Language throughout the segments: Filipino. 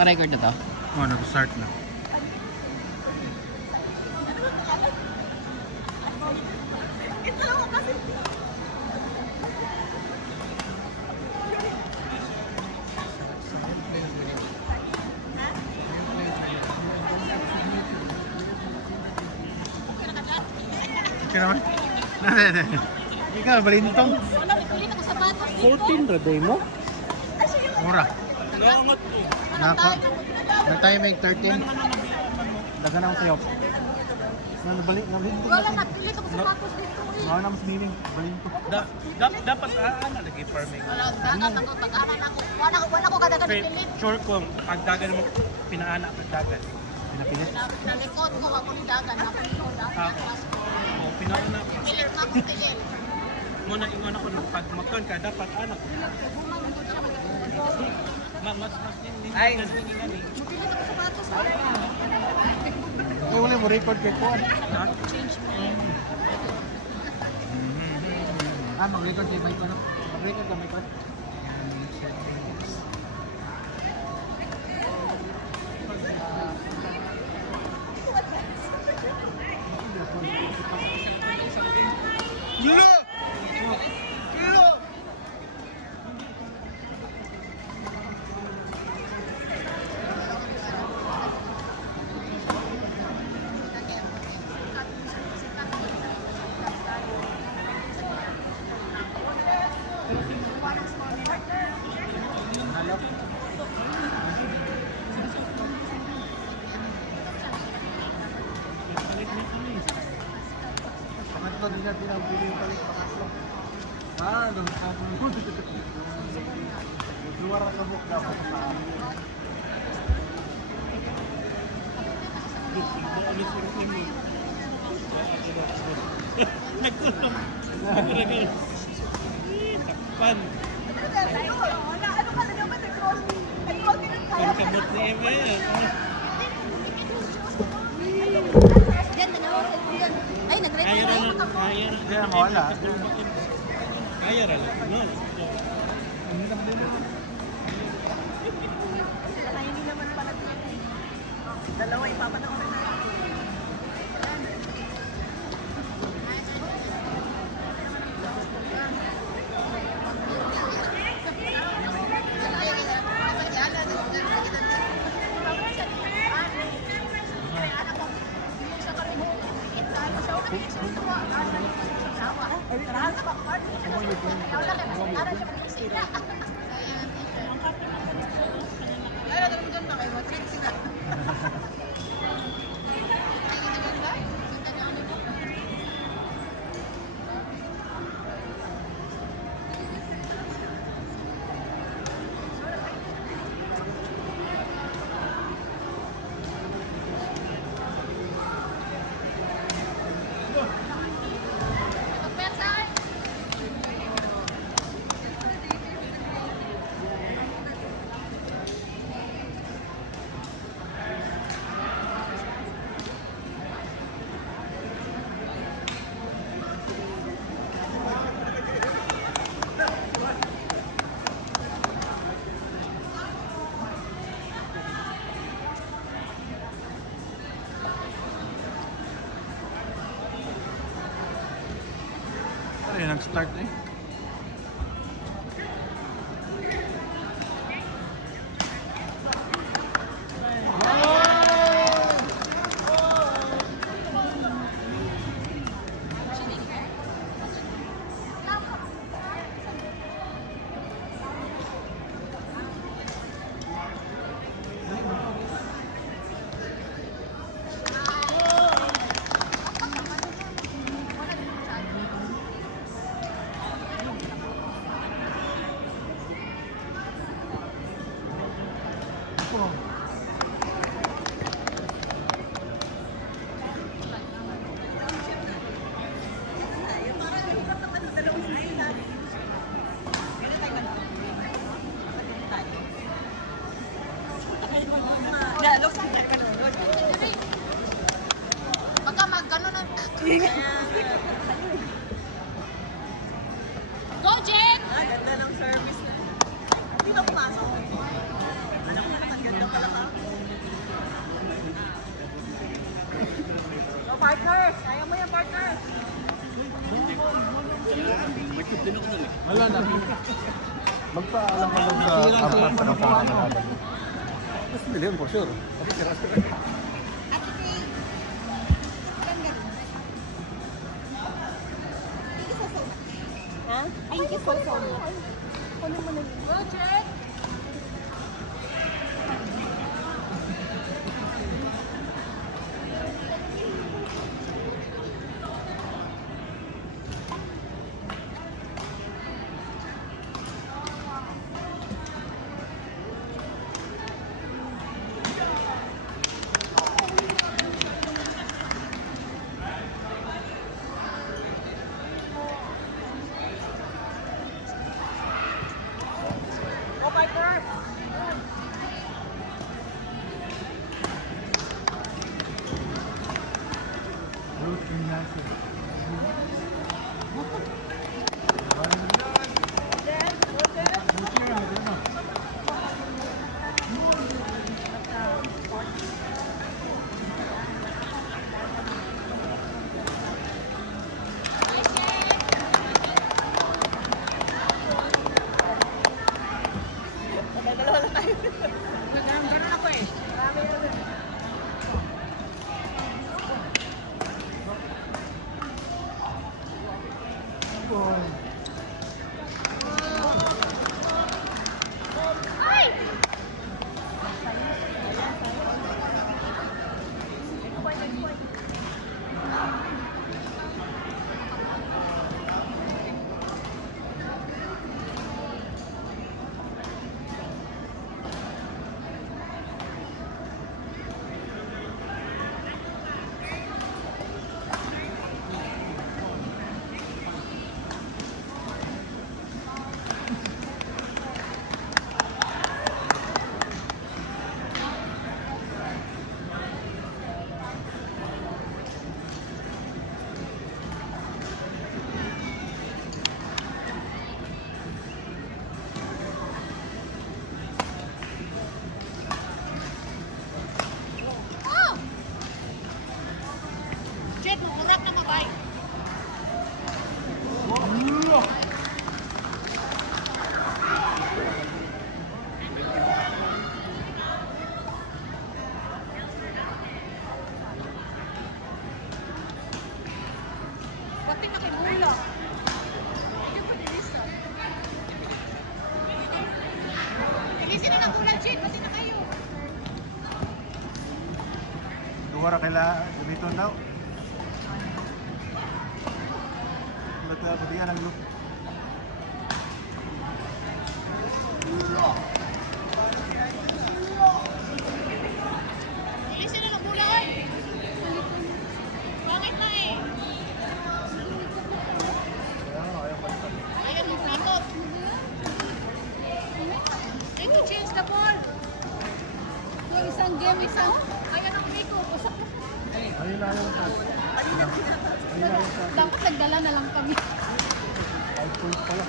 Naka-record na to? Oh, nag-start na. Kaya naman? Ikaw, balintong. 14 raday mo? Mura. Salamat po. Nag-timing 13. Dagan ako sa'yo. Nabalik Wala na, pilit ako sapatos dito. Mga naman swimming. Balintong. Dapat lagi farming. Wala, dagat ako, pag-anan ako. Wala ko kadagan pilit. Sure ko, pagdagan mo, pinaana pagdagan. Pinapilit. Nalikod ko ako ni dagan, napilo, dagan. O, pinaana ka. Pilit na ako tiil. Muna ingon ako nung pag magkaon ka, dapat anak. Mas din. Ay! Pilit ako sapatos. Ay, wala mo record kay Kuan. Ha? Mag-record kay Mike ano? Mag-record ka Mike. Gila! Gila! Pangatlo din natin ang video balik pangatlo. Doon luar na kabuk dapat sa amin. Nagsulong. Takpan. Ang kamot ni Emel. Yan, nanawa ko yan. Ay, nag-record na yung ako. Kaya wala. Kaya rin. No. Hindi naman pala dalawa ipapanoorin na. Ay, nag-start eh. Pagka mag-gano na. Go, Jen! Ganda ng service na. Dito pumasok. Alam ko na, ang ganda pala partner. Kaya mo yan, partner. Wala na. Magpaalam ka lang sa apat na kapangalaban. Mas million for sure. Kasi sira-sira. Ate Kay. Ilan ganun? Ha? Thank you so much. Ano mo na yun? Roger! Oh, partner! Root gymnasium. Ganun ako eh. Marami yun. Ay! Oh! Jet, makurak na mabay. Pati nakibula. Hindi ko nilisa. Ilisin na lang ulan, Jet. Pati na kayo. Luwara kaila dito daw. Ba't pati yan ang look? Ilisin na lang ulan. Bakit na eh? Ayan, mag-makeup. Thank you, change the ball. Yung isang game, isang... Ayan ang makeup. Ayun na yung taas. Dapat nagdala na lang kami. 5 points pa lang.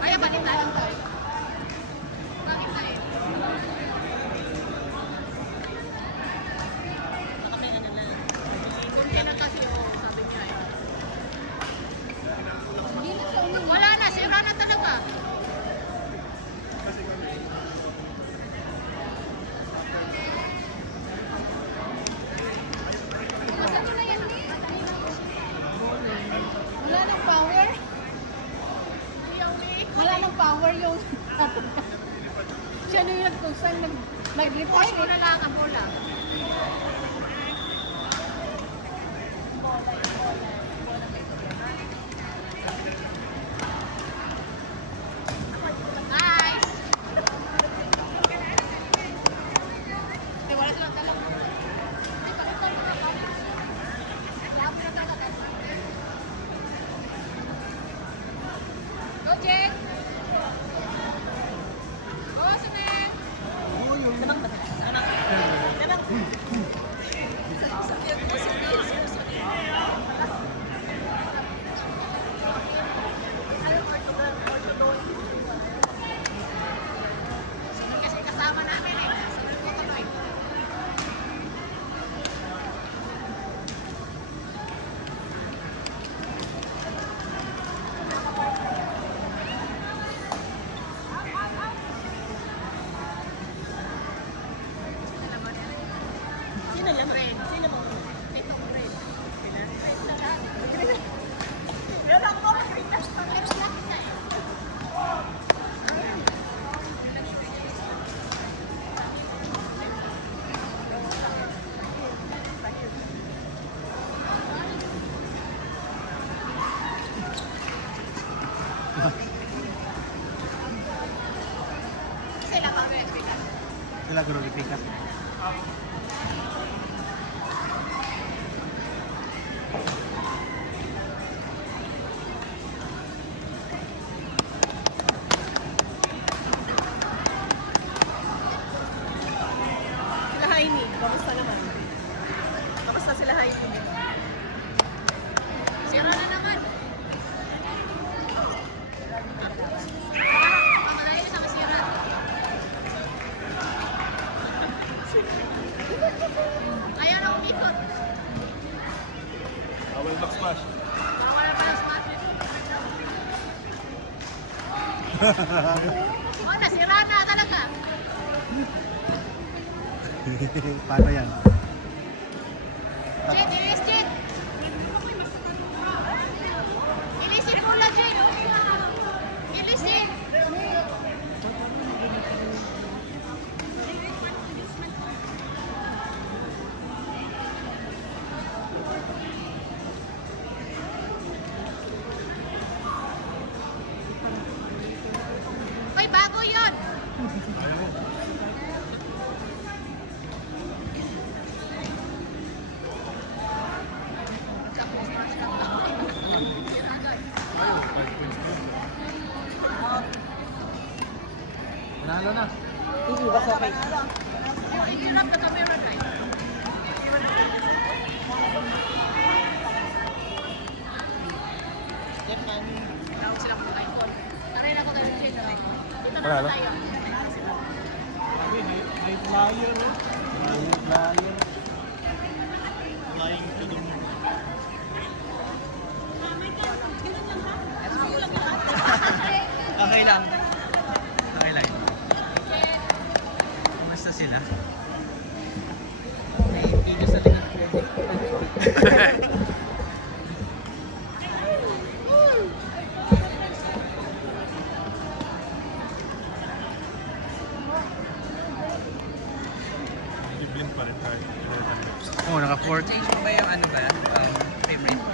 Kaya balik na lang tayo. Bakit na eh? Kunti na kasi sabi niya eh. Wala na, sira na talaga. Masano na yan eh? Wala nang power? Wala nang power yung... Siya na yun kung saan nag-reply. Push mo na lang ang bola. Nice! Eh, wala silang dalawa. Ay, pakita mo na kami. Labo na talaga. Go, Jake! Go, Sumen! Kasi kasama namin eh. Sabi ko tuloy. Milagro ni Pika. Sila Haini, kamusta naman? Kamusta sila Haini? Sira na naman. Malayo sa masira. Ayaw na umikot. Bawal backsplash. Bawal pa ng smart. Oh, nasira na talaga. Paano yan? Jen, ilis, Jen. Ilisin mo lang, Jen. Ilisin. Hoy, bago yun. Panalo na. Oh, interrupt the camera, right? Tawag sila kung iPhone. Taray na ako tayo ng Jen. Dito na Panalo? tayo. May flyer, no? Layo. Flying to the moon. Okay lang. Okay lang. Kumusta sila? May video sa likod ko. Diblin pa rin tayo. Oh, naka 4K. Change mo ba yung ano ba? Frame rate?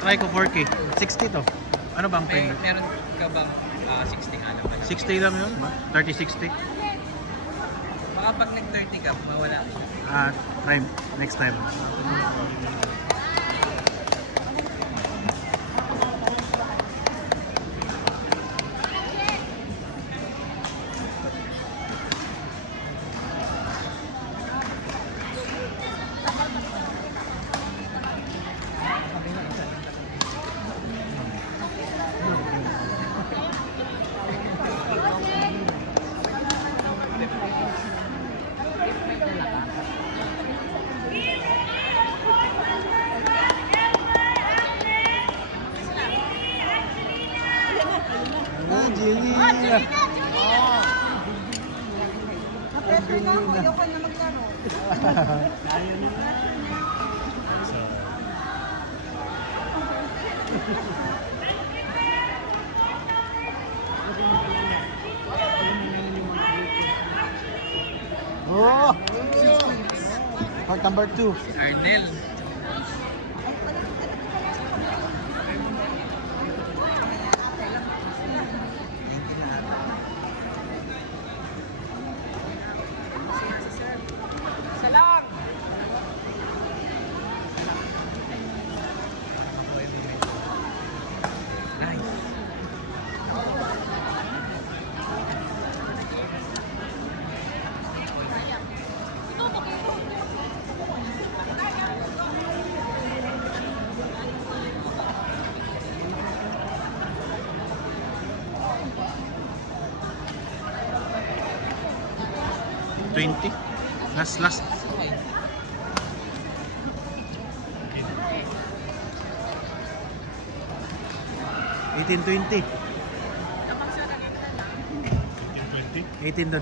Try ko 4K. 60 to. Ano bang May, frame rate? meron ka bang 60 ano? 60 lang yun. 30-60. Baka pag nag-30 ka, mawala. Try next time. Oh! Part number 2. Arnel. Salang. Nice. $20. Last. $18.20. 15-20. 18 dun.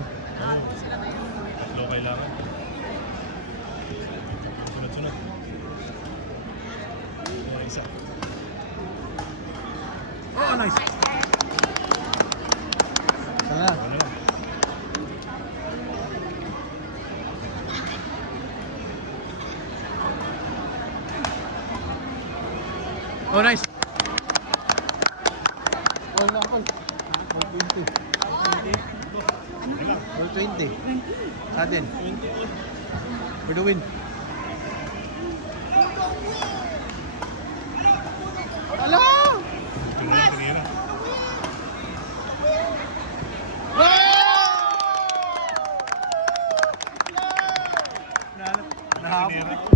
Tatlo kailangan. Sunod-sunod. Ayan, isa. Oh, nice. Sana. Ano? Oh, nice. All na all. 20. All 20. Atin. For the win. Nahabol.